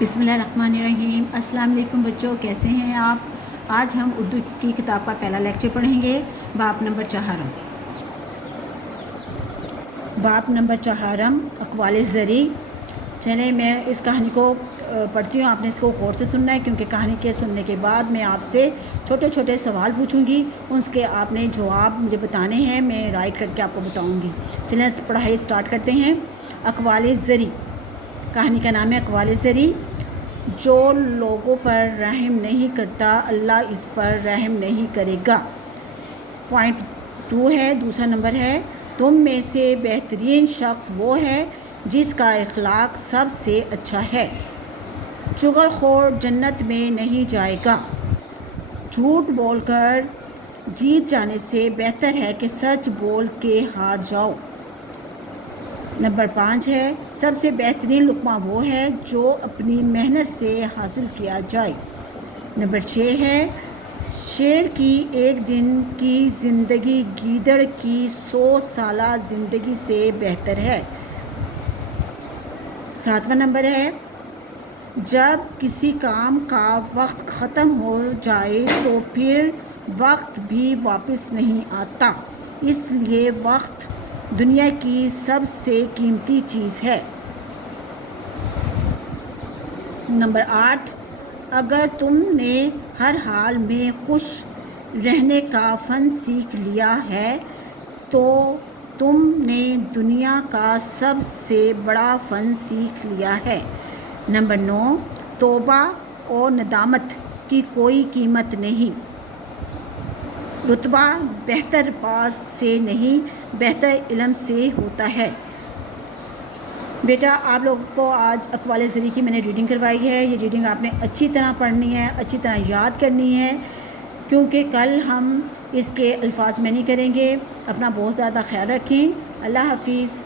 بسم اللہ الرحمن الرحیم۔ السلام علیکم بچوں، کیسے ہیں آپ؟ آج ہم اردو کی کتاب کا پہلا لیکچر پڑھیں گے، باب نمبر 4۔ باب نمبر 4 اقوال زری۔ چلیں میں اس کہانی کو پڑھتی ہوں، آپ نے اس کو غور سے سننا ہے کیونکہ کہانی کے سننے کے بعد میں آپ سے چھوٹے چھوٹے سوال پوچھوں گی، اس کے آپ نے جواب مجھے بتانے ہیں، میں رائٹ کر کے آپ کو بتاؤں گی۔ چلیں اس پڑھائی سٹارٹ کرتے ہیں۔ اقوال زری، کہانی کا نام ہے اقوال زری۔ جو لوگوں پر رحم نہیں کرتا اللہ اس پر رحم نہیں کرے گا۔ پوائنٹ 2 ہے، دوسرا نمبر ہے، تم میں سے بہترین شخص وہ ہے جس کا اخلاق سب سے اچھا ہے۔ چغل خور جنت میں نہیں جائے گا۔ جھوٹ بول کر جیت جانے سے بہتر ہے کہ سچ بول کے ہار جاؤ۔ نمبر 5 ہے، سب سے بہترین لقمہ وہ ہے جو اپنی محنت سے حاصل کیا جائے۔ نمبر 6 ہے، شیر کی ایک دن کی زندگی گیدڑ کی 100 سالہ زندگی سے بہتر ہے۔ 7واں نمبر ہے، جب کسی کام کا وقت ختم ہو جائے تو پھر وقت بھی واپس نہیں آتا، اس لیے وقت دنیا کی سب سے قیمتی چیز ہے۔ نمبر 8، اگر تم نے ہر حال میں خوش رہنے کا فن سیکھ لیا ہے تو تم نے دنیا کا سب سے بڑا فن سیکھ لیا ہے۔ نمبر 9، توبہ اور ندامت کی کوئی قیمت نہیں۔ رتبہ بہتر پاس سے نہیں، بہتر علم سے ہوتا ہے۔ بیٹا آپ لوگوں کو آج اقوال زری کی میں نے ریڈنگ کروائی ہے، یہ ریڈنگ آپ نے اچھی طرح پڑھنی ہے، اچھی طرح یاد کرنی ہے، کیونکہ کل ہم اس کے الفاظ میں نہیں کریں گے۔ اپنا بہت زیادہ خیال رکھیں۔ اللہ حافظ۔